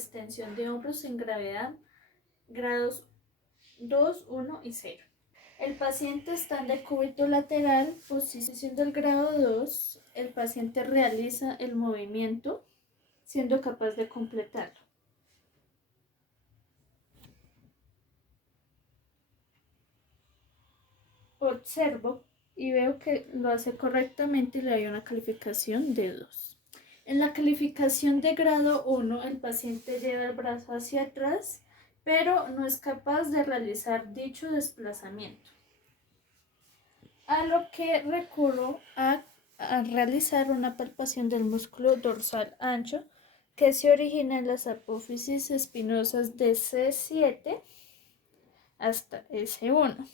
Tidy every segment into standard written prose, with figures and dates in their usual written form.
extensión de hombros en gravedad grados 2, 1 y 0. El paciente está en decúbito lateral, posición del grado 2. El paciente realiza el movimiento siendo capaz de completarlo. Observo y veo que lo hace correctamente y le doy una calificación de 2. En la calificación de grado 1, el paciente lleva el brazo hacia atrás, pero no es capaz de realizar dicho desplazamiento. A lo que recurro a realizar una palpación del músculo dorsal ancho que se origina en las apófisis espinosas de C7 hasta S1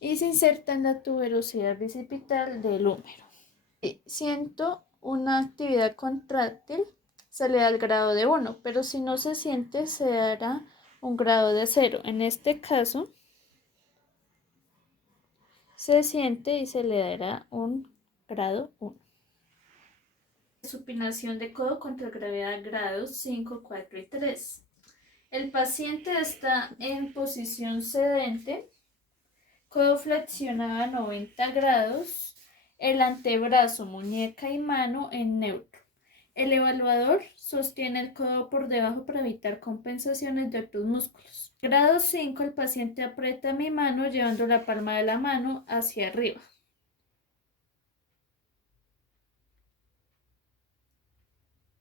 y se inserta en la tuberosidad bicipital del húmero. Siento una actividad contráctil, se le da el grado de 1, pero si no se siente, se dará un grado de 0. En este caso, se siente y se le dará un grado 1. Supinación de codo contra gravedad grados 5, 4 y 3. El paciente está en posición sedente, codo flexionado a 90 grados, el antebrazo, muñeca y mano en neutro. El evaluador sostiene el codo por debajo para evitar compensaciones de otros músculos. Grado 5, el paciente aprieta mi mano llevando la palma de la mano hacia arriba.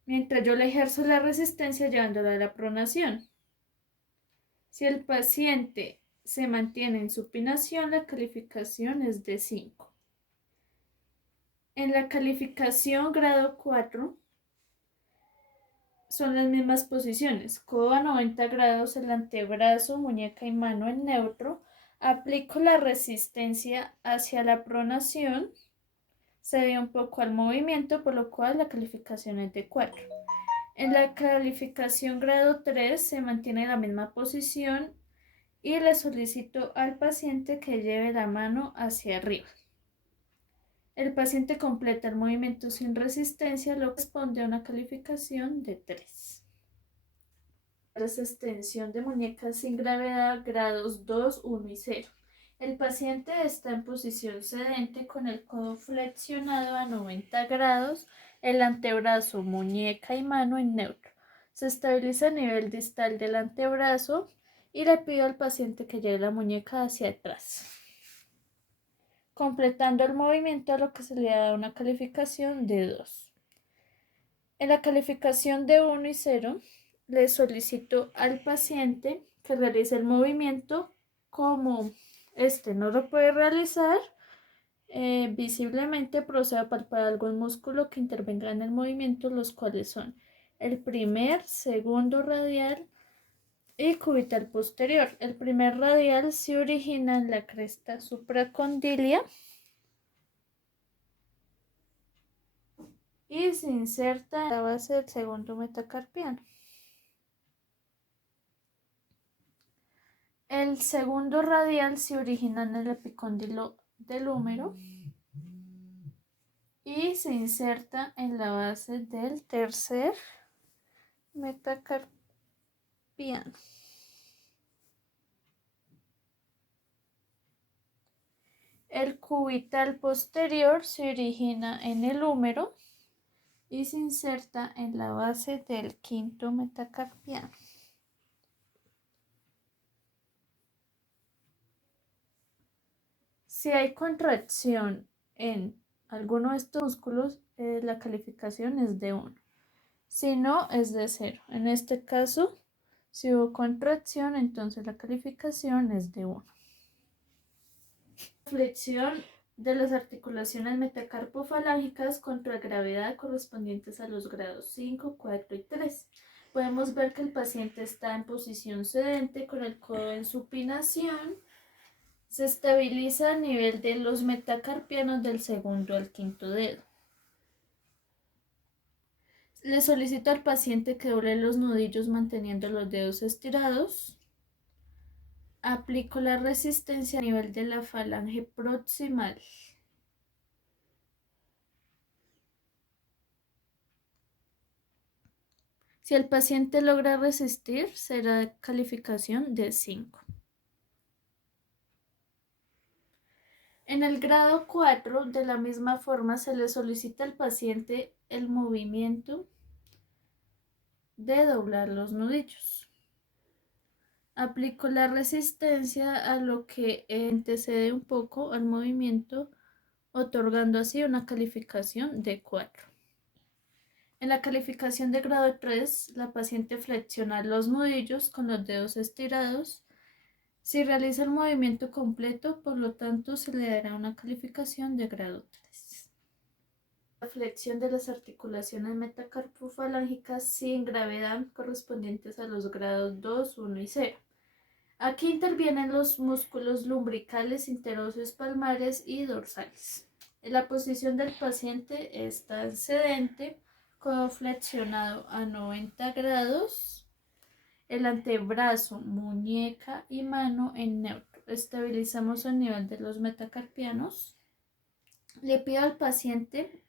Mientras yo le ejerzo la resistencia llevándola a la pronación. Si el paciente se mantiene en supinación, la calificación es de 5. En la calificación grado 4 son las mismas posiciones. Codo a 90 grados, el antebrazo, muñeca y mano en neutro. Aplico la resistencia hacia la pronación. Se ve un poco al movimiento, por lo cual la calificación es de 4. En la calificación grado 3 se mantiene la misma posición y le solicito al paciente que lleve la mano hacia arriba. El paciente completa el movimiento sin resistencia, lo que responde a una calificación de 3. Extensión de muñecas sin gravedad grados 2, 1 y 0. El paciente está en posición sedente con el codo flexionado a 90 grados, el antebrazo, muñeca y mano en neutro. Se estabiliza a nivel distal del antebrazo y le pido al paciente que lleve la muñeca hacia atrás, completando el movimiento, a lo que se le da una calificación de 2. En la calificación de 1 y 0, le solicito al paciente que realice el movimiento como no lo puede realizar. Visiblemente procede a palpar algún músculo que intervenga en el movimiento, los cuales son el primer, segundo radial y cubital posterior. El primer radial se origina en la cresta supracondilia y se inserta en la base del segundo metacarpiano. El segundo radial se origina en el epicóndilo del húmero y se inserta en la base del tercer metacarpiano. El cubital posterior se origina en el húmero y se inserta en la base del quinto metacarpiano. Si hay contracción en alguno de estos músculos, la calificación es de 1. Si no, es de 0. En este caso, si hubo contracción, entonces la calificación es de 1. Flexión de las articulaciones metacarpofalángicas contra gravedad correspondientes a los grados 5, 4 y 3. Podemos ver que el paciente está en posición sedente con el codo en supinación. Se estabiliza a nivel de los metacarpianos del segundo al quinto dedo. Le solicito al paciente que doble los nudillos manteniendo los dedos estirados. Aplico la resistencia a nivel de la falange proximal. Si el paciente logra resistir, será de calificación de 5. En el grado 4, de la misma forma, se le solicita al paciente el movimiento de doblar los nudillos. Aplico la resistencia a lo que antecede un poco al movimiento, otorgando así una calificación de 4. En la calificación de grado 3, la paciente flexiona los nudillos con los dedos estirados. Si realiza el movimiento completo, por lo tanto, se le dará una calificación de grado 3. La flexión de las articulaciones metacarpofalángicas sin gravedad correspondientes a los grados 2, 1 y 0. Aquí intervienen los músculos lumbricales, interóseos palmares y dorsales. La posición del paciente está sedente, codo flexionado a 90 grados, el antebrazo, muñeca y mano en neutro. Estabilizamos el nivel de los metacarpianos. Le pido al paciente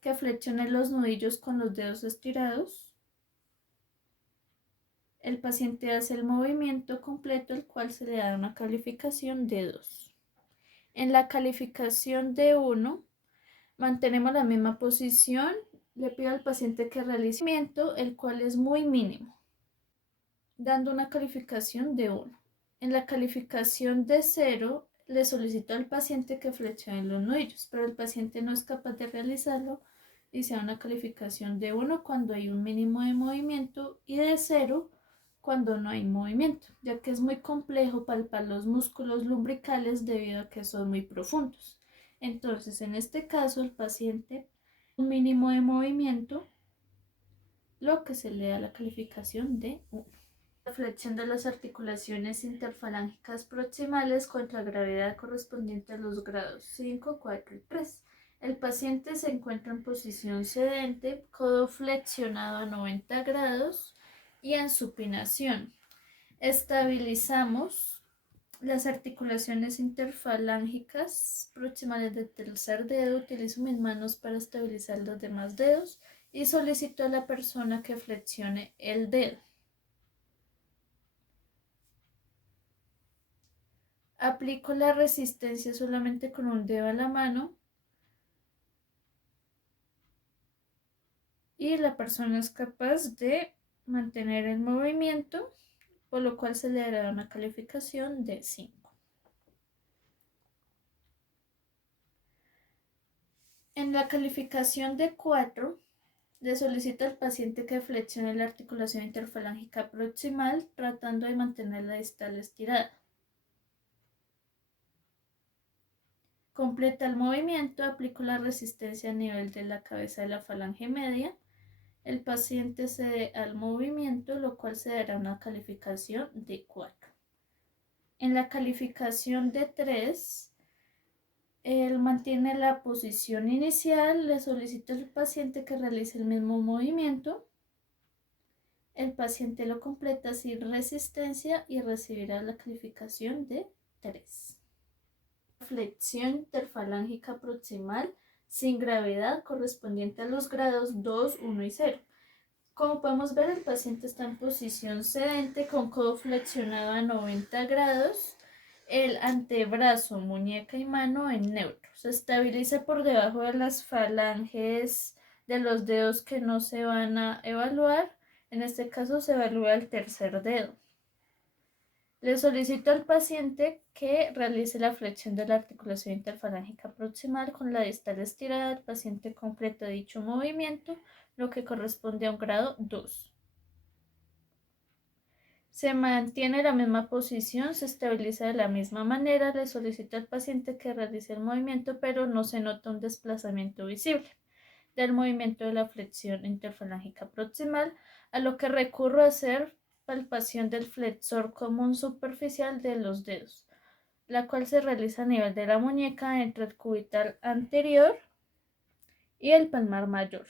que flexione los nudillos con los dedos estirados. El paciente hace el movimiento completo, el cual se le da una calificación de 2. En la calificación de 1, mantenemos la misma posición. Le pido al paciente que realice el movimiento, el cual es muy mínimo, dando una calificación de 1. En la calificación de 0, le solicito al paciente que flexione los nudillos, pero el paciente no es capaz de realizarlo y se da una calificación de 1 cuando hay un mínimo de movimiento y de 0 cuando no hay movimiento, ya que es muy complejo palpar los músculos lumbricales debido a que son muy profundos. Entonces, en este caso, el paciente un mínimo de movimiento, lo que se le da la calificación de 1. La flexión de las articulaciones interfalángicas proximales contra gravedad correspondiente a los grados 5, 4 y 3. El paciente se encuentra en posición sedente, codo flexionado a 90 grados y en supinación. Estabilizamos las articulaciones interfalángicas proximales del tercer dedo. Utilizo mis manos para estabilizar los demás dedos y solicito a la persona que flexione el dedo. Aplico la resistencia solamente con un dedo a la mano y la persona es capaz de mantener el movimiento, por lo cual se le dará una calificación de 5. En la calificación de 4, le solicito al paciente que flexione la articulación interfalángica proximal tratando de mantener la distal estirada. Completa el movimiento, aplico la resistencia a nivel de la cabeza de la falange media. El paciente cede al movimiento, lo cual se dará una calificación de 4. En la calificación de 3, él mantiene la posición inicial. Le solicito al paciente que realice el mismo movimiento. El paciente lo completa sin resistencia y recibirá la calificación de 3. Flexión interfalángica proximal sin gravedad correspondiente a los grados 2, 1 y 0. Como podemos ver, el paciente está en posición sedente con codo flexionado a 90 grados, el antebrazo, muñeca y mano en neutro. Se estabiliza por debajo de las falanges de los dedos que no se van a evaluar. En este caso se evalúa el tercer dedo. Le solicito al paciente que realice la flexión de la articulación interfalángica proximal con la distal estirada. El paciente completa dicho movimiento, lo que corresponde a un grado 2. Se mantiene la misma posición, se estabiliza de la misma manera. Le solicito al paciente que realice el movimiento, pero no se nota un desplazamiento visible del movimiento de la flexión interfalángica proximal, a lo que recurro a hacer palpación del flexor común superficial de los dedos, la cual se realiza a nivel de la muñeca entre el cubital anterior y el palmar mayor.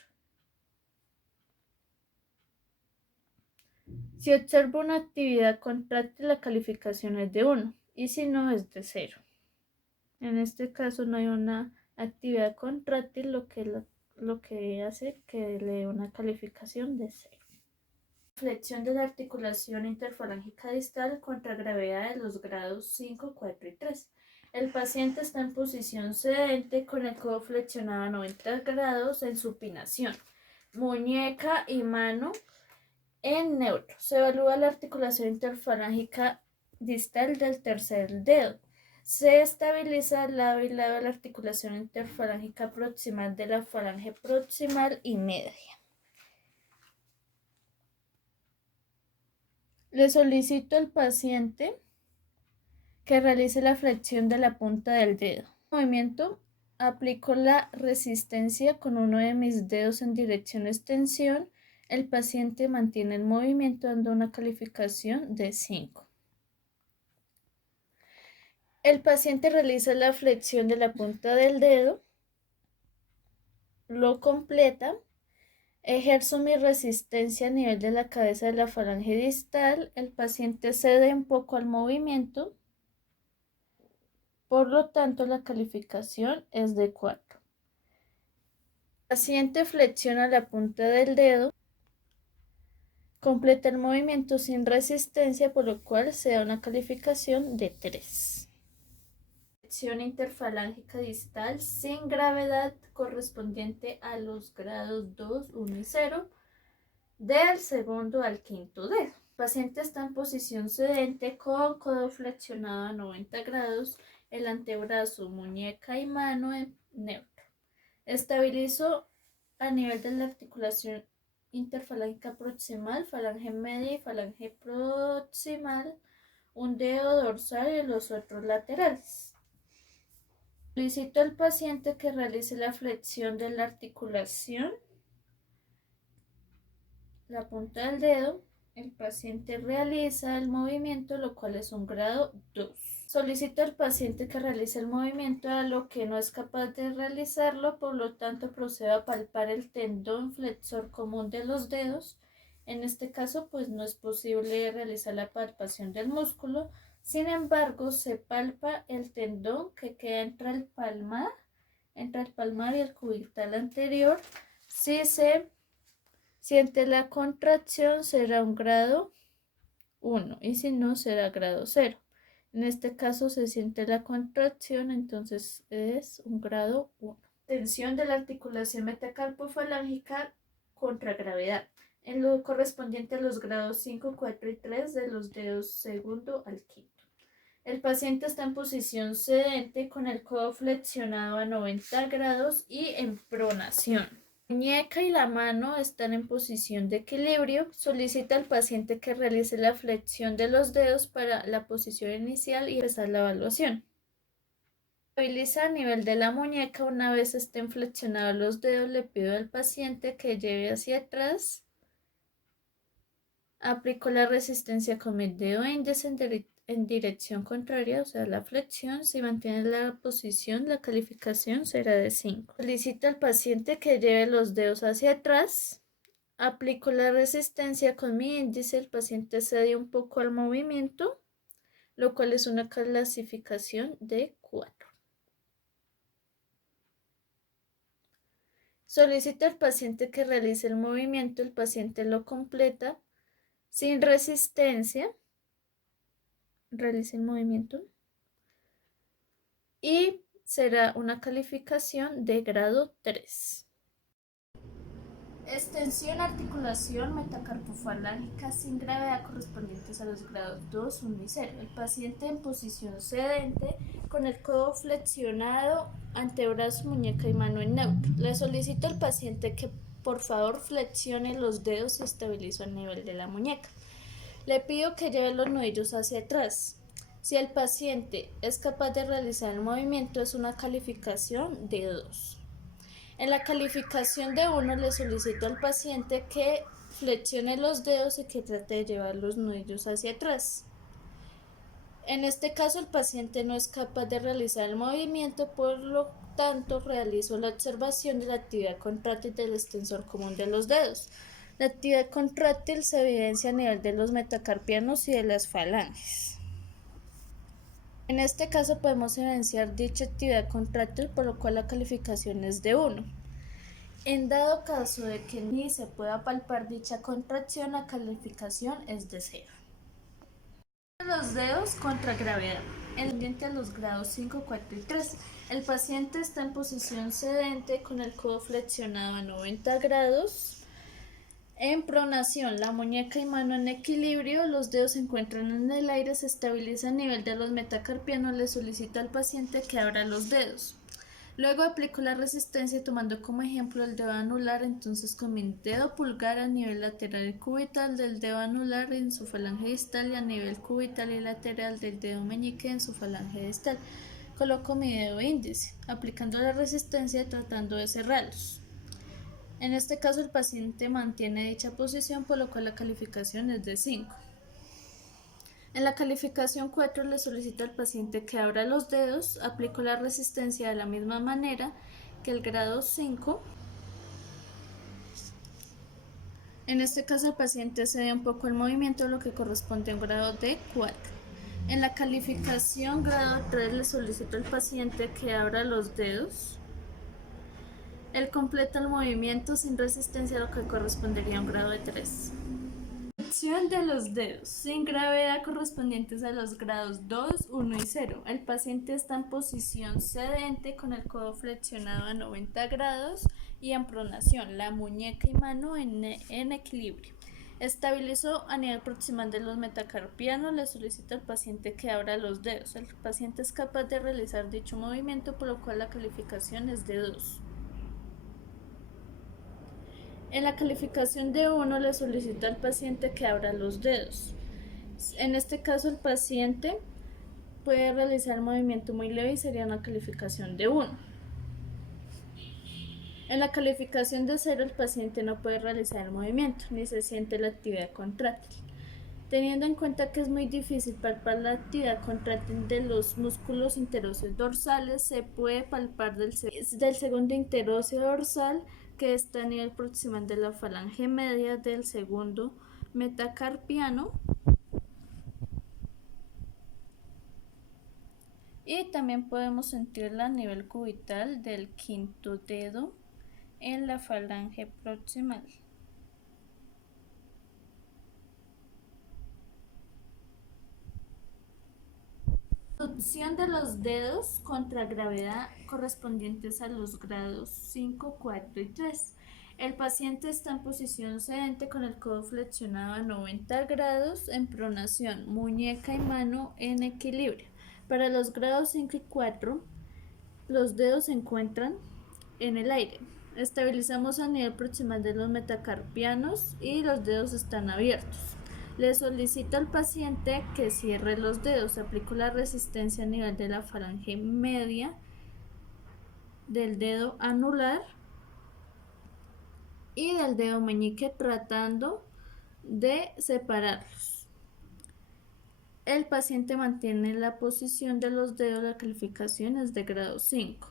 Si observo una actividad contráctil, la calificación es de 1 y si no es de 0. En este caso no hay una actividad contráctil, lo que hace que le dé una calificación de 0. Flexión de la articulación interfalángica distal contra gravedad de los grados 5, 4 y 3. El paciente está en posición sedente con el codo flexionado a 90 grados en supinación, muñeca y mano en neutro. Se evalúa la articulación interfalángica distal del tercer dedo. Se estabiliza al lado y lado de la articulación interfalángica proximal de la falange proximal y media. Le solicito al paciente que realice la flexión de la punta del dedo. Movimiento, aplico la resistencia con uno de mis dedos en dirección extensión. El paciente mantiene el movimiento dando una calificación de 5. El paciente realiza la flexión de la punta del dedo, lo completa. Ejerzo mi resistencia a nivel de la cabeza de la falange distal. El paciente cede un poco al movimiento. Por lo tanto, la calificación es de 4. El paciente flexiona la punta del dedo. Completa el movimiento sin resistencia, por lo cual se da una calificación de 3. Flexión interfalángica distal sin gravedad correspondiente a los grados 2, 1 y 0 del segundo al quinto dedo. El paciente está en posición sedente con codo flexionado a 90 grados, el antebrazo, muñeca y mano en neutro. Estabilizo a nivel de la articulación interfalángica proximal, falange media y falange proximal, un dedo dorsal y los otros laterales. Solicito al paciente que realice la flexión de la articulación, la punta del dedo. El paciente realiza el movimiento, lo cual es un grado 2. Solicito al paciente que realice el movimiento a lo que no es capaz de realizarlo, por lo tanto procedo a palpar el tendón flexor común de los dedos. En este caso, pues no es posible realizar la palpación del músculo. Sin embargo, se palpa el tendón que queda entre el palmar y el cubital anterior. Si se siente la contracción, será un grado 1 y si no, será grado 0. En este caso se siente la contracción, entonces es un grado 1. Tensión de la articulación metacarpofalángica contra gravedad, en lo correspondiente a los grados 5, 4 y 3 de los dedos segundo al quinto. El paciente está en posición sedente con el codo flexionado a 90 grados y en pronación. La muñeca y la mano están en posición de equilibrio. Solicita al paciente que realice la flexión de los dedos para la posición inicial y empezar la evaluación. Estabiliza a nivel de la muñeca. Una vez estén flexionados los dedos, le pido al paciente que lleve hacia atrás. Aplico la resistencia con mi dedo índice en dirección contraria, o sea, la flexión. Si mantiene la posición, la calificación será de 5. Solicito al paciente que lleve los dedos hacia atrás. Aplico la resistencia con mi índice. El paciente cede un poco al movimiento, lo cual es una clasificación de 4. Solicito al paciente que realice el movimiento. El paciente lo completa sin resistencia. Realice el movimiento y será una calificación de grado 3. Extensión, articulación metacarpofalángica sin gravedad correspondientes a los grados 2, 1 y 0. El paciente en posición sedente con el codo flexionado, antebrazo, muñeca y mano en neutro. Le solicito al paciente que por favor flexione los dedos y estabilice al nivel de la muñeca. Le pido que lleve los nudillos hacia atrás. Si el paciente es capaz de realizar el movimiento, es una calificación de 2. En la calificación de 1 le solicito al paciente que flexione los dedos y que trate de llevar los nudillos hacia atrás. En este caso el paciente no es capaz de realizar el movimiento, por lo tanto realizo la observación de la actividad contráctil del extensor común de los dedos. La actividad contráctil se evidencia a nivel de los metacarpianos y de las falanges. En este caso podemos evidenciar dicha actividad contráctil, por lo cual la calificación es de 1. En dado caso de que ni se pueda palpar dicha contracción, la calificación es de 0. Los dedos contra gravedad. El diente a los grados 5, 4 y 3. El paciente está en posición sedente con el codo flexionado a 90 grados. En pronación, la muñeca y mano en equilibrio, los dedos se encuentran en el aire, se estabiliza a nivel de los metacarpianos, le solicita al paciente que abra los dedos. Luego aplico la resistencia tomando como ejemplo el dedo anular, entonces con mi dedo pulgar a nivel lateral y cubital del dedo anular en su falange distal y a nivel cubital y lateral del dedo meñique en su falange distal. Coloco mi dedo índice, aplicando la resistencia y tratando de cerrarlos. En este caso el paciente mantiene dicha posición, por lo cual la calificación es de 5. En la calificación 4 le solicito al paciente que abra los dedos, aplico la resistencia de la misma manera que el grado 5. En este caso el paciente cede un poco el movimiento, lo que corresponde a un grado de 4. En la calificación grado 3 le solicito al paciente que abra los dedos. Él completa el movimiento sin resistencia, lo que correspondería a un grado de 3. De los dedos sin gravedad correspondientes a los grados 2, 1 y 0. El paciente está en posición sedente con el codo flexionado a 90 grados y en pronación, la muñeca y mano en equilibrio. Estabilizó a nivel proximal de los metacarpianos, le solicita al paciente que abra los dedos. El paciente es capaz de realizar dicho movimiento, por lo cual la calificación es de 2. En la calificación de 1 le solicita al paciente que abra los dedos. En este caso el paciente puede realizar movimiento muy leve y sería una calificación de 1. En la calificación de 0 el paciente no puede realizar el movimiento ni se siente la actividad contráctil. Teniendo en cuenta que es muy difícil palpar la actividad contráctil de los músculos interóseos dorsales, se puede palpar del segundo interóseo dorsal, que está a nivel proximal de la falange media del segundo metacarpiano, y también podemos sentirla a nivel cubital del quinto dedo en la falange proximal. Abducción de los dedos contra gravedad correspondientes a los grados 5, 4 y 3. El paciente está en posición sedente con el codo flexionado a 90 grados en pronación, muñeca y mano en equilibrio. Para los grados 5 y 4, los dedos se encuentran en el aire. Estabilizamos a nivel proximal de los metacarpianos y los dedos están abiertos. Le solicito al paciente que cierre los dedos. Aplico la resistencia a nivel de la falange media del dedo anular y del dedo meñique, tratando de separarlos. El paciente mantiene la posición de los dedos, la calificación es de grado 5.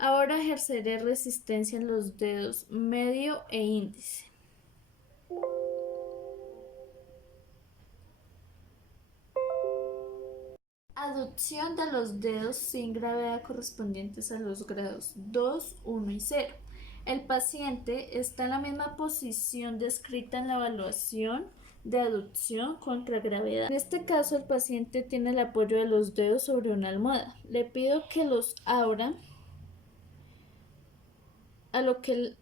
Ahora ejerceré resistencia en los dedos medio e índice. Aducción de los dedos sin gravedad correspondientes a los grados 2, 1 y 0. El paciente está en la misma posición descrita en la evaluación de aducción contra gravedad. En este caso, el paciente tiene el apoyo de los dedos sobre una almohada. Le pido que los abra, a lo que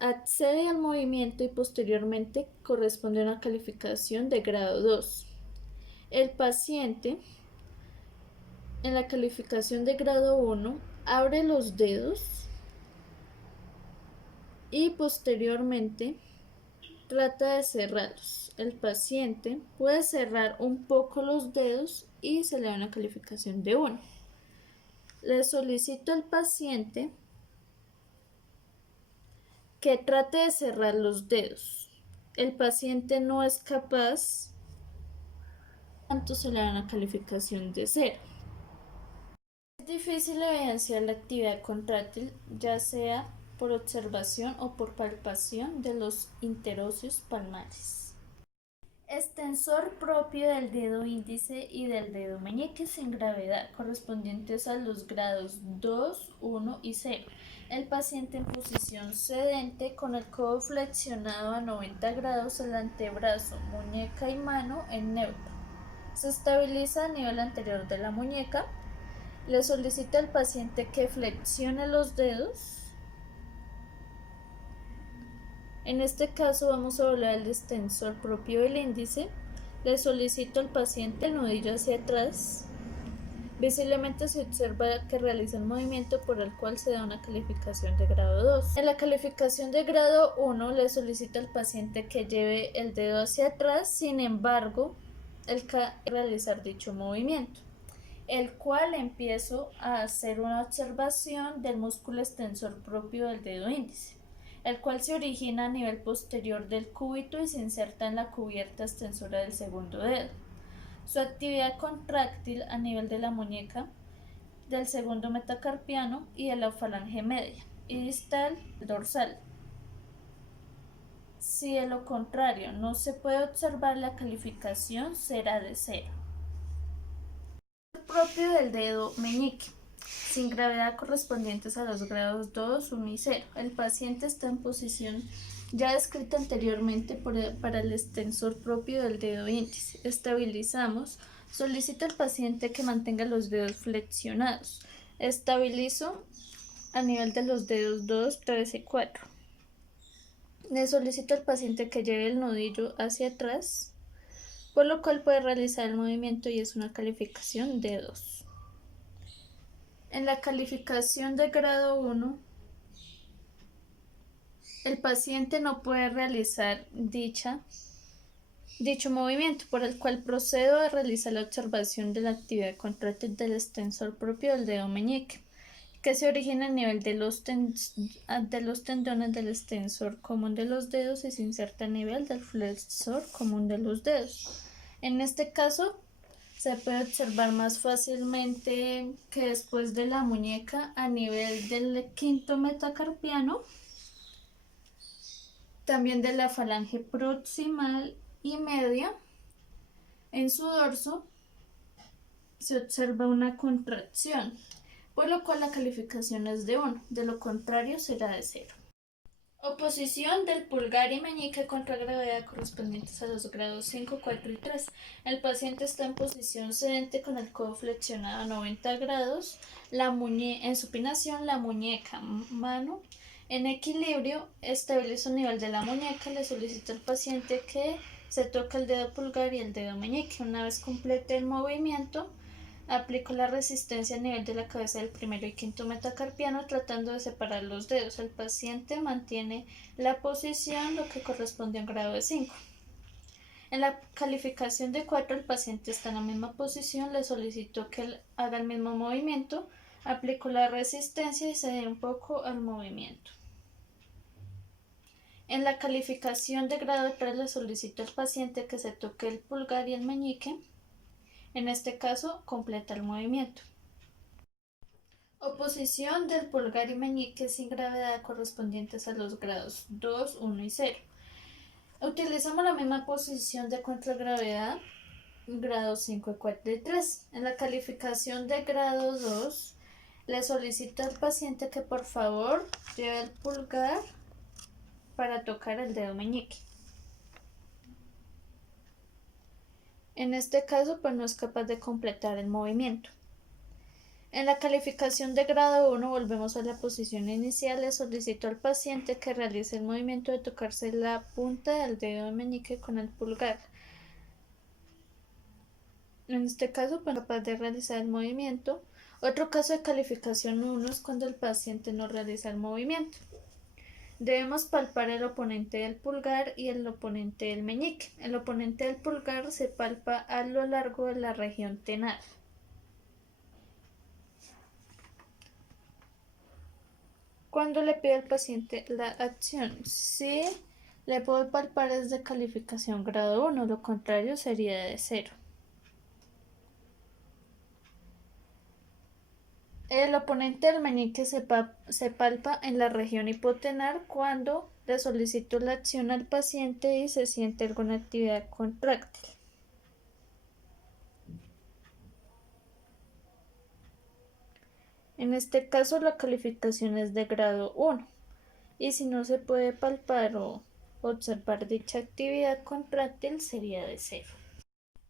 accede al movimiento y posteriormente corresponde a una calificación de grado 2. El paciente en la calificación de grado 1 abre los dedos y posteriormente trata de cerrarlos. El paciente puede cerrar un poco los dedos y se le da una calificación de 1. Le solicito al paciente que trate de cerrar los dedos. El paciente no es capaz, tanto se le da una calificación de 0. Es difícil evidenciar la actividad contráctil, ya sea por observación o por palpación de los interóseos palmares. Extensor propio del dedo índice y del dedo meñique sin gravedad, correspondientes a los grados 2, 1 y 0. El paciente en posición sedente con el codo flexionado a 90 grados, el antebrazo, muñeca y mano en neutro. Se estabiliza a nivel anterior de la muñeca. Le solicita al paciente que flexione los dedos. En este caso vamos a volver al extensor propio del índice. Le solicito al paciente el nudillo hacia atrás. Visiblemente se observa que realiza el movimiento por el cual se da una calificación de grado 2. En la calificación de grado 1 le solicito al paciente que lleve el dedo hacia atrás, sin embargo, realizar dicho movimiento, el cual empiezo a hacer una observación del músculo extensor propio del dedo índice, el cual se origina a nivel posterior del cúbito y se inserta en la cubierta extensora del segundo dedo. Su actividad contráctil a nivel de la muñeca, del segundo metacarpiano y de la falange media y distal dorsal. Si de lo contrario no se puede observar, la calificación será de 0. Propio del dedo meñique, sin gravedad, correspondientes a los grados 2, 1 y 0. El paciente está en posición ya descrita anteriormente para el extensor propio del dedo índice. Estabilizamos. Solicito al paciente que mantenga los dedos flexionados. Estabilizo a nivel de los dedos 2, 3 y 4. Le solicito al paciente que lleve el nudillo hacia atrás, por lo cual puede realizar el movimiento y es una calificación de 2. En la calificación de grado 1, el paciente no puede realizar dicho movimiento, por el cual procedo a realizar la observación de la actividad contráctil del extensor propio del dedo meñique, que se origina a nivel de los tendones del extensor común de los dedos y se inserta a nivel del flexor común de los dedos. En este caso, se puede observar más fácilmente que después de la muñeca, a nivel del quinto metacarpiano, también de la falange proximal y media, en su dorso se observa una contracción, por lo cual la calificación es de 1, de lo contrario será de 0. Oposición del pulgar y meñique contra gravedad, correspondientes a los grados 5, 4 y 3. El paciente está en posición sedente con el codo flexionado a 90 grados, en supinación, la muñeca, mano en equilibrio. Estabilizo el nivel de la muñeca. Le solicito al paciente que se toque el dedo pulgar y el dedo meñique. Una vez complete el movimiento, aplico la resistencia a nivel de la cabeza del primero y quinto metacarpiano, tratando de separar los dedos. El paciente mantiene la posición, lo que corresponde a un grado de 5. En la calificación de 4, el paciente está en la misma posición. Le solicito que haga el mismo movimiento. Aplico la resistencia y cede un poco al movimiento. En la calificación de grado 3, le solicito al paciente que se toque el pulgar y el meñique. En este caso, completa el movimiento. Oposición del pulgar y meñique sin gravedad, correspondientes a los grados 2, 1 y 0. Utilizamos la misma posición de contragravedad, grados 5, 4 y 3. En la calificación de grado 2, le solicito al paciente que por favor lleve el pulgar para tocar el dedo meñique. En este caso, pues no es capaz de completar el movimiento. En la calificación de grado 1 volvemos a la posición inicial. Le solicito al paciente que realice el movimiento de tocarse la punta del dedo meñique con el pulgar. En este caso, pues capaz de realizar el movimiento. Otro caso de calificación 1 es cuando el paciente no realiza el movimiento. Debemos palpar el oponente del pulgar y el oponente del meñique. El oponente del pulgar se palpa a lo largo de la región tenar. Cuando le pido al paciente la acción, si le puedo palpar es de calificación grado 1, lo contrario sería de 0. El oponente del meñique se palpa en la región hipotenar cuando le solicito la acción al paciente y se siente alguna actividad contráctil. En este caso la calificación es de grado 1 y si no se puede palpar o observar dicha actividad contráctil sería de 0.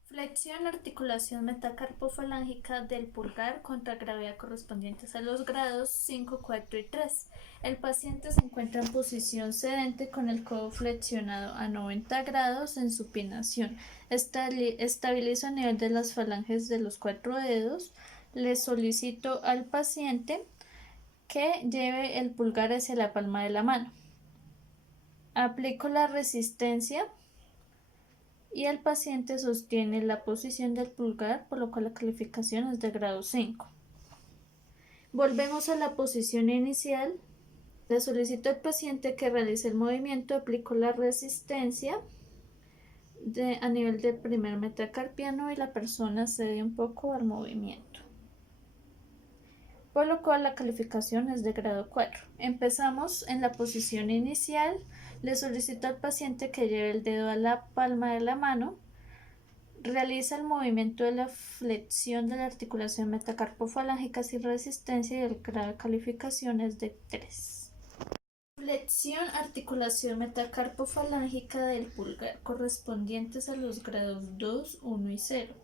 Flexión, articulación metacarpofalángica del pulgar contra gravedad correspondientes a los grados 5, 4 y 3. El paciente se encuentra en posición sedente con el codo flexionado a 90 grados en supinación. Estabilizo a nivel de las falanges de los 4 dedos. Le solicito al paciente que lleve el pulgar hacia la palma de la mano. Aplico la resistencia y el paciente sostiene la posición del pulgar, por lo cual la calificación es de grado 5. Volvemos a la posición inicial. Le solicito al paciente que realice el movimiento, aplico la resistencia a nivel del primer metacarpiano y la persona cede un poco al movimiento, por lo cual la calificación es de grado 4. Empezamos en la posición inicial. Le solicito al paciente que lleve el dedo a la palma de la mano. Realiza el movimiento de la flexión de la articulación metacarpofalángica sin resistencia y el grado de calificación es de 3. Flexión, articulación metacarpofalángica del pulgar correspondientes a los grados 2, 1 y 0.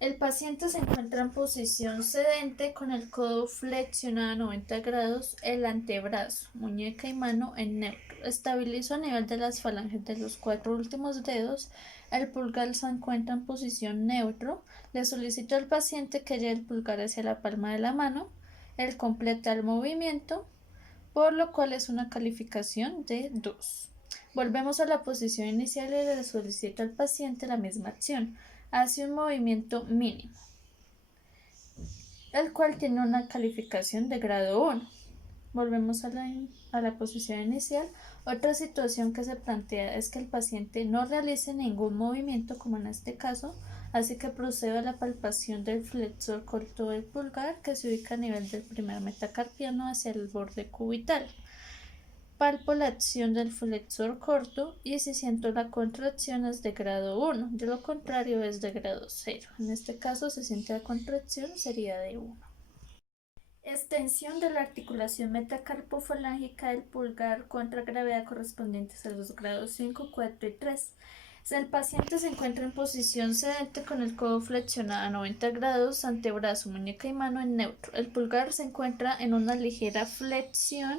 El paciente se encuentra en posición sedente con el codo flexionado a 90 grados, el antebrazo, muñeca y mano en neutro. Estabilizo a nivel de las falanges de los 4 últimos dedos. El pulgar se encuentra en posición neutro. Le solicito al paciente que lleve el pulgar hacia la palma de la mano. Él completa el movimiento, por lo cual es una calificación de 2. Volvemos a la posición inicial y le solicito al paciente la misma acción. Hace un movimiento mínimo, el cual tiene una calificación de grado 1. Volvemos a la posición inicial. Otra situación que se plantea es que el paciente no realice ningún movimiento, como en este caso, así que procedo a la palpación del flexor corto del pulgar, que se ubica a nivel del primer metacarpiano hacia el borde cubital. Palpo la acción del flexor corto y si siento la contracción es de grado 1, de lo contrario es de grado 0. En este caso, si siente la contracción sería de 1. Extensión de la articulación metacarpofalángica del pulgar contra gravedad correspondientes a los grados 5, 4 y 3. Si el paciente se encuentra en posición sedente con el codo flexionado a 90 grados, antebrazo, muñeca y mano en neutro. El pulgar se encuentra en una ligera flexión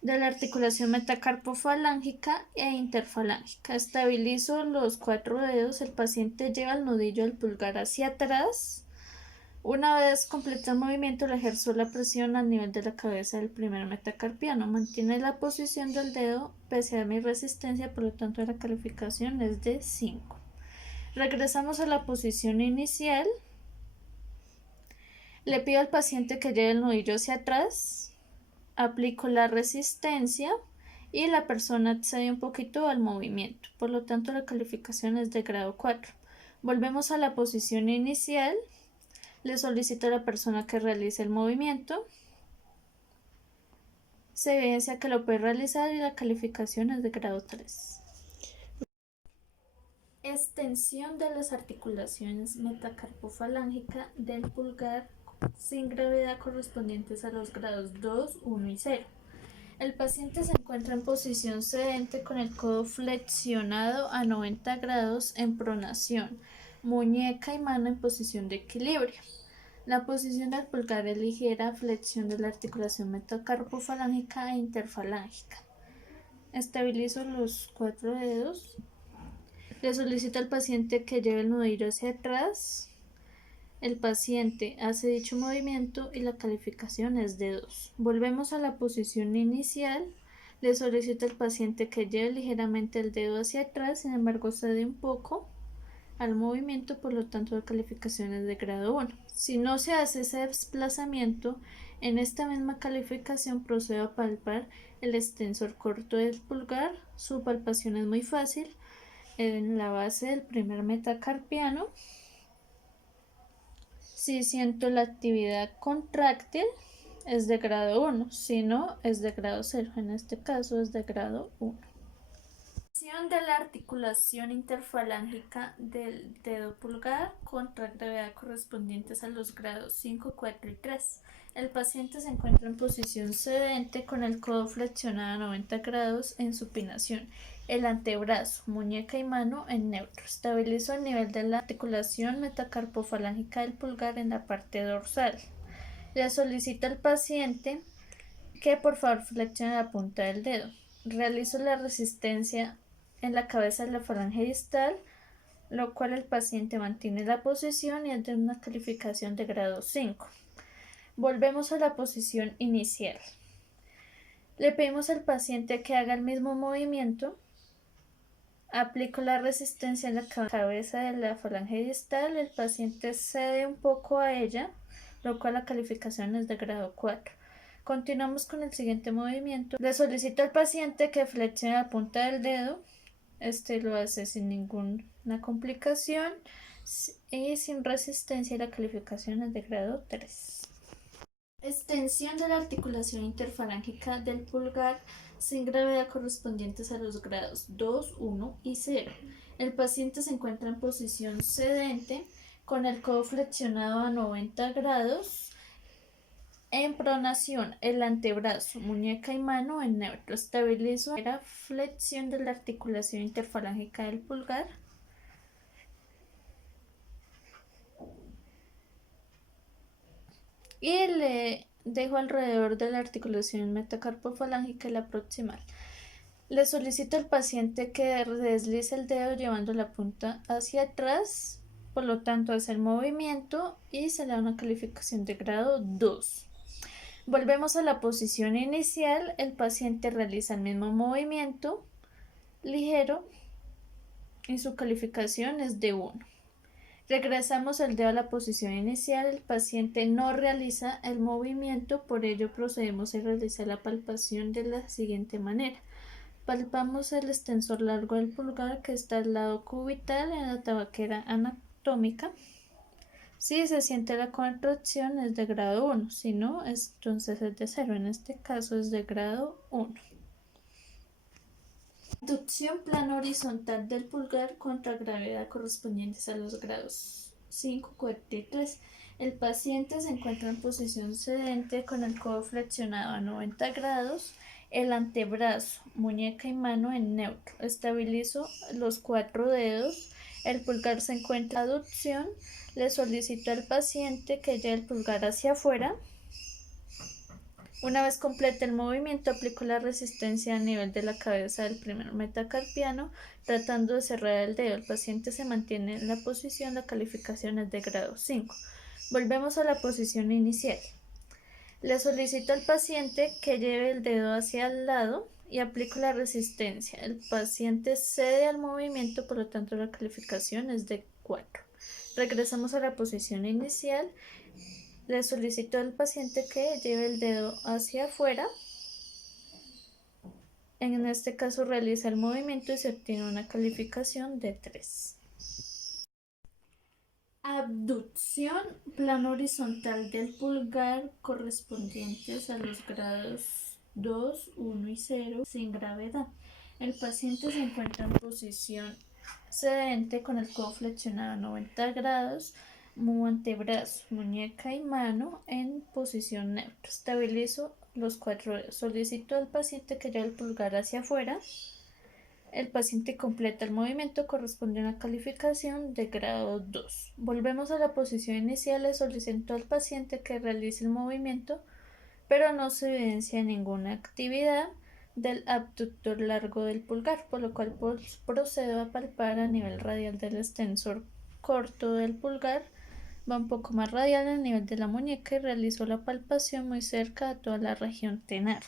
de la articulación metacarpofalángica e interfalángica. Estabilizo los 4 dedos. El paciente lleva el nudillo del pulgar hacia atrás. Una vez completo el movimiento, le ejerzo la presión al nivel de la cabeza del primer metacarpiano. Mantiene la posición del dedo pese a mi resistencia, por lo tanto la calificación es de 5. Regresamos a la posición inicial. Le pido al paciente que lleve el nudillo hacia atrás. Aplico la resistencia y la persona accede un poquito al movimiento, por lo tanto la calificación es de grado 4. Volvemos a la posición inicial. Le solicito a la persona que realice el movimiento. Se evidencia que lo puede realizar y la calificación es de grado 3. Extensión de las articulaciones metacarpofalángica del pulgar sin gravedad correspondientes a los grados 2, 1 y 0. El paciente se encuentra en posición sedente con el codo flexionado a 90 grados en pronación, muñeca y mano en posición de equilibrio. La posición del pulgar es ligera flexión de la articulación metacarpofalángica e interfalángica. Estabilizo los 4 dedos. Le solicito al paciente que lleve el nudillo hacia atrás. El paciente hace dicho movimiento y la calificación es de 2. Volvemos a la posición inicial. Le solicito al paciente que lleve ligeramente el dedo hacia atrás, sin embargo cede un poco al movimiento, por lo tanto la calificación es de grado 1. Si no se hace ese desplazamiento, en esta misma calificación procedo a palpar el extensor corto del pulgar. Su palpación es muy fácil en la base del primer metacarpiano. Si siento la actividad contráctil, es de grado 1, si no, es de grado 0. En este caso es de grado 1. De la articulación interfalángica del dedo pulgar contra gravedad correspondientes a los grados 5, 4 y 3. El paciente se encuentra en posición sedente con el codo flexionado a 90 grados en supinación. El antebrazo, muñeca y mano en neutro. Estabilizo el nivel de la articulación metacarpofalángica del pulgar en la parte dorsal. Le solicito al paciente que por favor flexione la punta del dedo. Realizo la resistencia en la cabeza de la falange distal, lo cual el paciente mantiene la posición y es de una calificación de grado 5. Volvemos a la posición inicial. Le pedimos al paciente que haga el mismo movimiento. Aplico la resistencia en la cabeza de la falange distal. El paciente cede un poco a ella, lo cual la calificación es de grado 4. Continuamos con el siguiente movimiento. Le solicito al paciente que flexione la punta del dedo. Este lo hace sin ninguna complicación y sin resistencia, y la calificación es de grado 3. Extensión de la articulación interfalángica del pulgar sin gravedad correspondientes a los grados 2, 1 y 0. El paciente se encuentra en posición sedente con el codo flexionado a 90 grados. En pronación, el antebrazo, muñeca y mano en neutro. Estabilizo la flexión de la articulación interfalángica del pulgar. Y le dejo alrededor de la articulación metacarpofalángica y la proximal. Le solicito al paciente que deslice el dedo llevando la punta hacia atrás. Por lo tanto, hace el movimiento y se le da una calificación de grado 2. Volvemos a la posición inicial. El paciente realiza el mismo movimiento ligero y su calificación es de 1. Regresamos el dedo a la posición inicial. El paciente no realiza el movimiento, por ello procedemos a realizar la palpación de la siguiente manera. Palpamos el extensor largo del pulgar que está al lado cubital en la tabaquera anatómica. Si se siente la contracción es de grado 1, si no, entonces es de 0. En este caso es de grado 1. Abducción plano horizontal del pulgar contra gravedad correspondientes a los grados 5, 4 y 3. El paciente se encuentra en posición sedente con el codo flexionado a 90 grados, el antebrazo, muñeca y mano en neutro. Estabilizo los 4 dedos. El pulgar se encuentra en abducción. Le solicito al paciente que lleve el pulgar hacia afuera. Una vez complete el movimiento, aplico la resistencia a nivel de la cabeza del primer metacarpiano, tratando de cerrar el dedo. El paciente se mantiene en la posición, la calificación es de grado 5. Volvemos a la posición inicial. Le solicito al paciente que lleve el dedo hacia el lado y aplico la resistencia. El paciente cede al movimiento, por lo tanto la calificación es de 4. Regresamos a la posición inicial. Le solicito al paciente que lleve el dedo hacia afuera. En este caso realiza el movimiento y se obtiene una calificación de 3. Abducción plano horizontal del pulgar correspondientes a los grados 2, 1 y 0 sin gravedad. El paciente se encuentra en posición sedente con el codo flexionado a 90 grados, antebrazo, muñeca y mano en posición neutra. Estabilizo los 4 dedos. Solicito al paciente que lleve el pulgar hacia afuera. El paciente completa el movimiento, corresponde a una calificación de grado 2. Volvemos a la posición inicial. Le solicito al paciente que realice el movimiento, pero no se evidencia ninguna actividad del abductor largo del pulgar, por lo cual procedo a palpar a nivel radial del extensor corto del pulgar. Va un poco más radial a nivel de la muñeca y realizo la palpación muy cerca a toda la región tenar.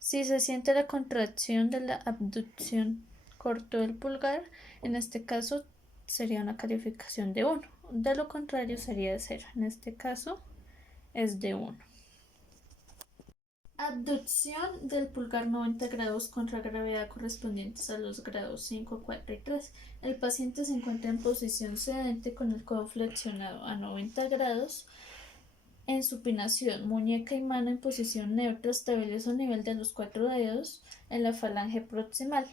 Si se siente la contracción de la abducción corto del pulgar, en este caso sería una calificación de 1. De lo contrario sería de 0. En este caso es de 1. Abducción del pulgar 90 grados contra gravedad correspondientes a los grados 5, 4 y 3. El paciente se encuentra en posición sedente con el codo flexionado a 90 grados. En supinación, muñeca y mano en posición neutra, estabiliza a nivel de los 4 dedos en la falange proximal.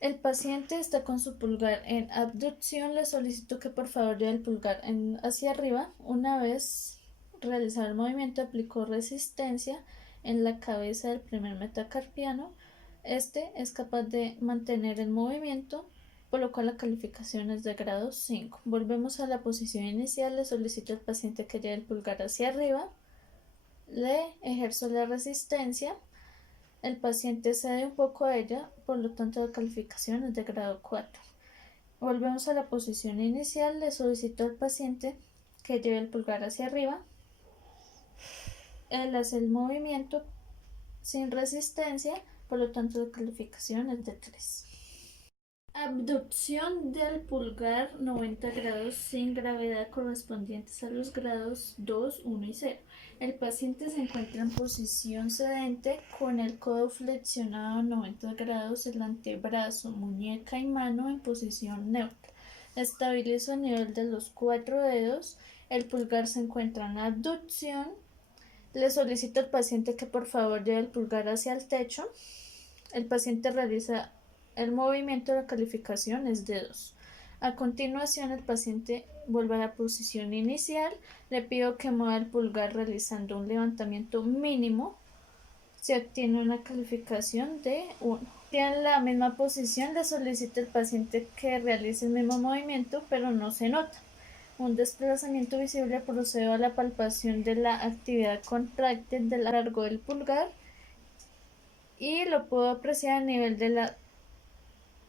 El paciente está con su pulgar en abducción. Le solicito que por favor lleve el pulgar hacia arriba. Una vez realizado el movimiento, aplicó resistencia en la cabeza del primer metacarpiano. Este es capaz de mantener el movimiento, por lo cual la calificación es de grado 5. Volvemos a la posición inicial. Le solicito al paciente que lleve el pulgar hacia arriba. Le ejerzo la resistencia. El paciente cede un poco a ella, por lo tanto la calificación es de grado 4. Volvemos a la posición inicial. Le solicito al paciente que lleve el pulgar hacia arriba. Él hace el movimiento sin resistencia, por lo tanto la calificación es de 3. Abducción del pulgar 90 grados sin gravedad correspondientes a los grados 2, 1 y 0. El paciente se encuentra en posición sedente con el codo flexionado a 90 grados, el antebrazo, muñeca y mano en posición neutra. Estabilizo a nivel de los 4 dedos. El pulgar se encuentra en abducción. Le solicito al paciente que por favor lleve el pulgar hacia el techo. El paciente realiza el movimiento. De la calificación es de 2. A continuación, el paciente vuelve a la posición inicial. Le pido que mueva el pulgar realizando un levantamiento mínimo. Se obtiene una calificación de 1. En la misma posición, le solicito al paciente que realice el mismo movimiento, pero no se nota un desplazamiento visible. Procedo a la palpación de la actividad contráctil del largo del pulgar y lo puedo apreciar a nivel de la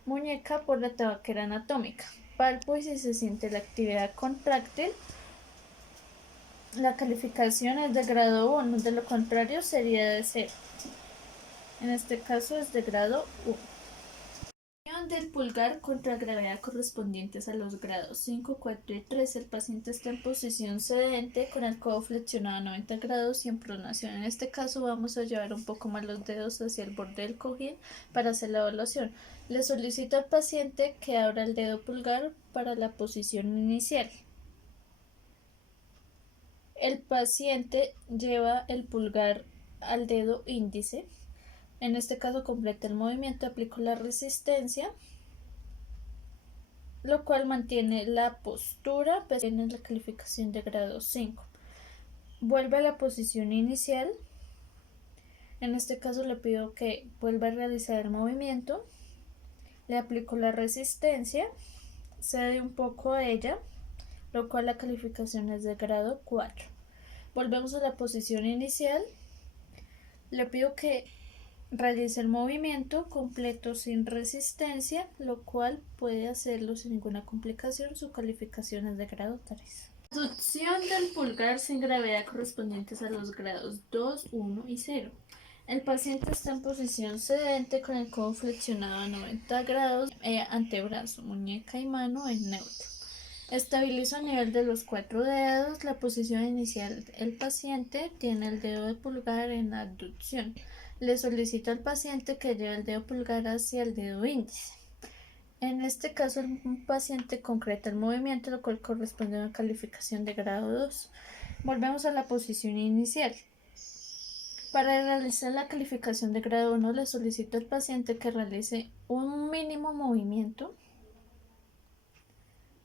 muñeca por la tabaquera anatómica. Palpo y si se siente la actividad contráctil. La calificación es de grado 1, de lo contrario sería de 0. En este caso es de grado 1. Del pulgar contra gravedad correspondientes a los grados 5, 4 y 3. El paciente está en posición sedente con el codo flexionado a 90 grados y en pronación. En este caso vamos a llevar un poco más los dedos hacia el borde del cojín para hacer la evaluación. Le solicito al paciente que abra el dedo pulgar para la posición inicial. El paciente lleva el pulgar al dedo índice. En este caso completa el movimiento, aplico la resistencia, lo cual mantiene la postura, pues tiene la calificación de grado 5. Vuelve a la posición inicial. En este caso le pido que vuelva a realizar el movimiento. Le aplico la resistencia, cede un poco a ella, lo cual la calificación es de grado 4. Volvemos a la posición inicial. Le pido que realice el movimiento completo sin resistencia, lo cual puede hacerlo sin ninguna complicación. Su calificación es de grado 3. Abducción del pulgar sin gravedad correspondientes a los grados 2, 1 y 0. El paciente está en posición sedente con el codo flexionado a 90 grados, antebrazo, muñeca y mano en neutro. Estabilizo a nivel de los 4 dedos. La posición inicial, el paciente tiene el dedo de pulgar en abducción. Le solicito al paciente que lleve el dedo pulgar hacia el dedo índice. En este caso, el paciente concreta el movimiento, lo cual corresponde a una calificación de grado 2. Volvemos a la posición inicial. Para realizar la calificación de grado 1, le solicito al paciente que realice un mínimo movimiento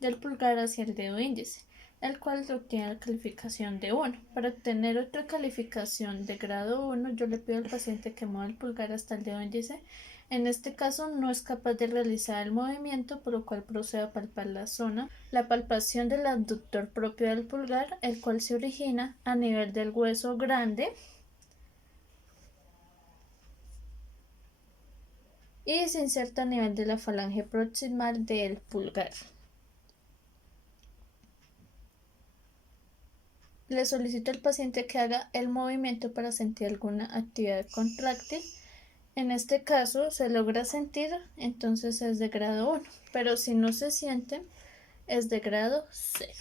del pulgar hacia el dedo índice, el cual obtiene la calificación de 1. Para obtener otra calificación de grado 1, yo le pido al paciente que mueva el pulgar hasta el dedo índice. En este caso no es capaz de realizar el movimiento, por lo cual procedo a palpar la zona. La palpación del abductor propio del pulgar, el cual se origina a nivel del hueso grande y se inserta a nivel de la falange proximal del pulgar. Le solicito al paciente que haga el movimiento para sentir alguna actividad contráctil. En este caso se logra sentir, entonces es de grado 1, pero si no se siente es de grado 0.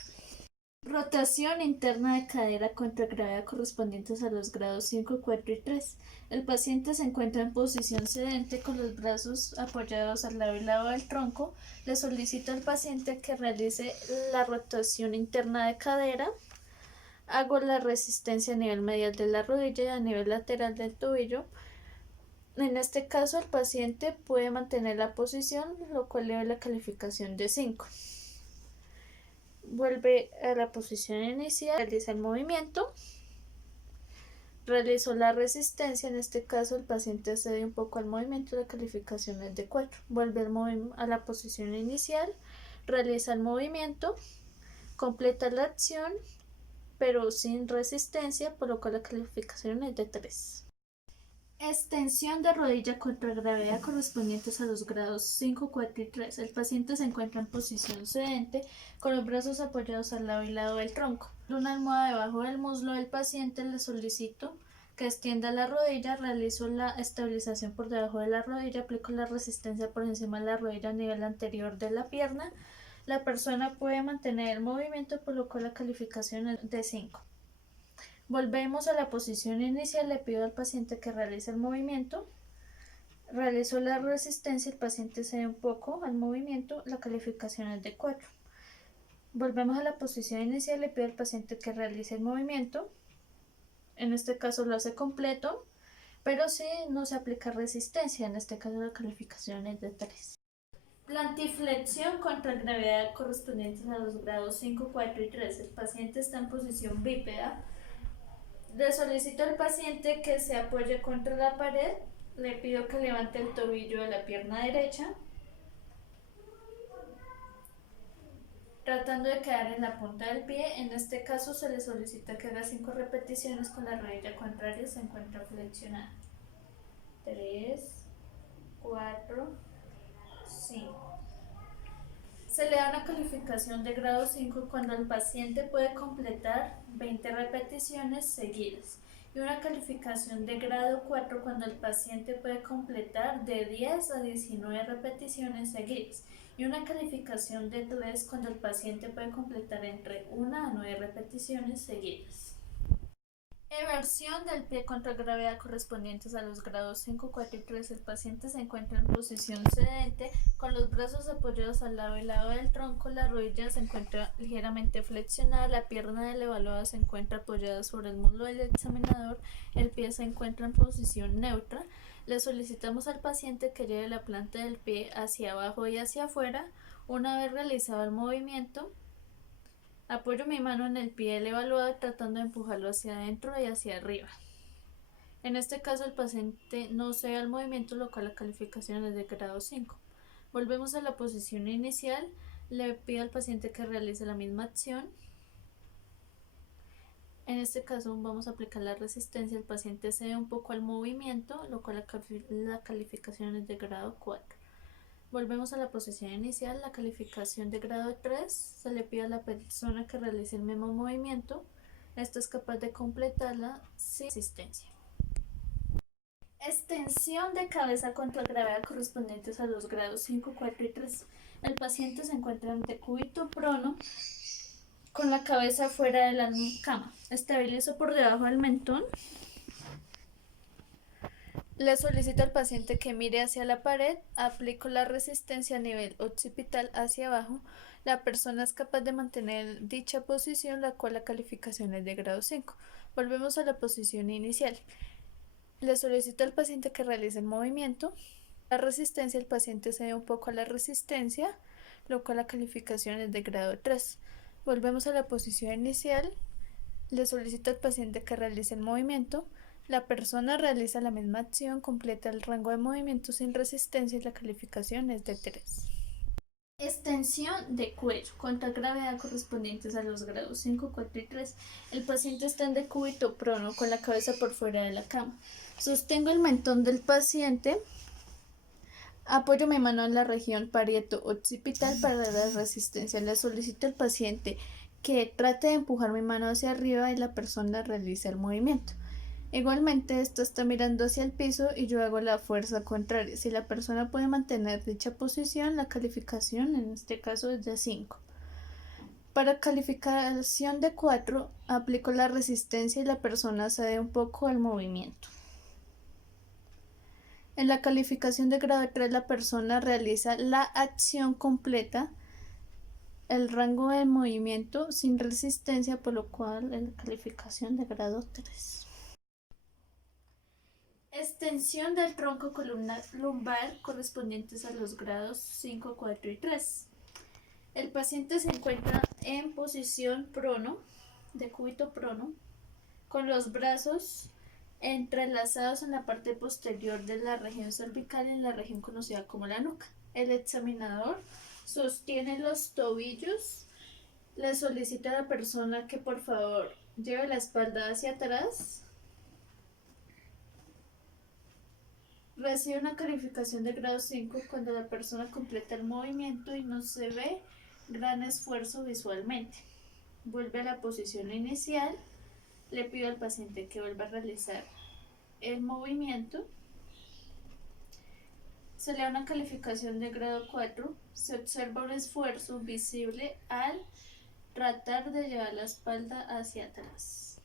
Rotación interna de cadera contra gravedad correspondientes a los grados 5, 4 y 3. El paciente se encuentra en posición sedente con los brazos apoyados al lado y lado del tronco. Le solicito al paciente que realice la rotación interna de cadera. Hago la resistencia a nivel medial de la rodilla y a nivel lateral del tobillo. En este caso, el paciente puede mantener la posición, lo cual le da la calificación de 5. Vuelve a la posición inicial, realiza el movimiento, realizó la resistencia, en este caso el paciente cede un poco al movimiento, la calificación es de 4. Vuelve a la posición inicial, realiza el movimiento, completa la acción, pero sin resistencia, por lo cual la calificación es de 3. Extensión de rodilla contra gravedad correspondientes a los grados 5, 4 y 3. El paciente se encuentra en posición sedente con los brazos apoyados al lado y lado del tronco. Una almohada debajo del muslo del paciente. Le solicito que extienda la rodilla, realizo la estabilización por debajo de la rodilla, aplico la resistencia por encima de la rodilla a nivel anterior de la pierna. La persona puede mantener el movimiento, por lo cual la calificación es de 5. Volvemos a la posición inicial, le pido al paciente que realice el movimiento. Realizo la resistencia, el paciente cede un poco al movimiento, la calificación es de 4. Volvemos a la posición inicial, le pido al paciente que realice el movimiento. En este caso lo hace completo, pero si no se aplica resistencia, en este caso la calificación es de 3. Plantiflexión contra gravedad correspondientes a los grados 5, 4 y 3. El paciente está en posición bípeda. Le solicito al paciente que se apoye contra la pared. Le pido que levante el tobillo de la pierna derecha, tratando de quedar en la punta del pie. En este caso se le solicita que haga 5 repeticiones con la rodilla contraria, se encuentra flexionada. 3, 4, 5. Se le da una calificación de grado 5 cuando el paciente puede completar 20 repeticiones seguidas y una calificación de grado 4 cuando el paciente puede completar de 10 a 19 repeticiones seguidas y una calificación de 3 cuando el paciente puede completar entre 1 a 9 repeticiones seguidas. Eversión del pie contra gravedad correspondientes a los grados 5, 4 y 3. El paciente se encuentra en posición sedente con los brazos apoyados al lado y lado del tronco, la rodilla se encuentra ligeramente flexionada, la pierna del evaluado se encuentra apoyada sobre el muslo del examinador, el pie se encuentra en posición neutra. Le solicitamos al paciente que lleve la planta del pie hacia abajo y hacia afuera. Una vez realizado el movimiento, apoyo mi mano en el pie del evaluado tratando de empujarlo hacia adentro y hacia arriba. En este caso el paciente no cede al movimiento, lo cual la calificación es de grado 5. Volvemos a la posición inicial, le pido al paciente que realice la misma acción. En este caso vamos a aplicar la resistencia, el paciente cede un poco al movimiento, lo cual la calificación es de grado 4. Volvemos a la posición inicial, la calificación de grado 3, se le pide a la persona que realice el mismo movimiento, esta es capaz de completarla sin resistencia. Extensión de cabeza contra gravedad correspondientes a los grados 5, 4 y 3. El paciente se encuentra en decúbito prono con la cabeza fuera de la cama. Estabilizo por debajo del mentón. Le solicito al paciente que mire hacia la pared, aplico la resistencia a nivel occipital hacia abajo. La persona es capaz de mantener dicha posición, la cual la calificación es de grado 5. Volvemos a la posición inicial. Le solicito al paciente que realice el movimiento. La resistencia, el paciente cede un poco a la resistencia, lo cual la calificación es de grado 3. Volvemos a la posición inicial. Le solicito al paciente que realice el movimiento. La persona realiza la misma acción, completa el rango de movimiento sin resistencia y la calificación es de 3. Extensión de cuello contra gravedad correspondientes a los grados 5, 4 y 3. El paciente está en decúbito prono con la cabeza por fuera de la cama. Sostengo el mentón del paciente. Apoyo mi mano en la región parieto-occipital para la resistencia. Le solicito al paciente que trate de empujar mi mano hacia arriba y la persona realiza el movimiento. Igualmente, esto está mirando hacia el piso y yo hago la fuerza contraria. Si la persona puede mantener dicha posición, la calificación en este caso es de 5. Para calificación de 4, aplico la resistencia y la persona cede un poco al movimiento. En la calificación de grado 3, la persona realiza la acción completa, el rango de movimiento sin resistencia, por lo cual en la calificación de grado 3. Extensión del tronco columna lumbar correspondientes a los grados 5, 4 y 3. El paciente se encuentra en posición prono, de cúbito prono, con los brazos entrelazados en la parte posterior de la región cervical y en la región conocida como la nuca. El examinador sostiene los tobillos, le solicita a la persona que por favor lleve la espalda hacia atrás. Recibe una calificación de grado 5 cuando la persona completa el movimiento y no se ve gran esfuerzo visualmente. Vuelve a la posición inicial. Le pido al paciente que vuelva a realizar el movimiento. Se le da una calificación de grado 4. Se observa un esfuerzo visible al tratar de llevar la espalda hacia atrás.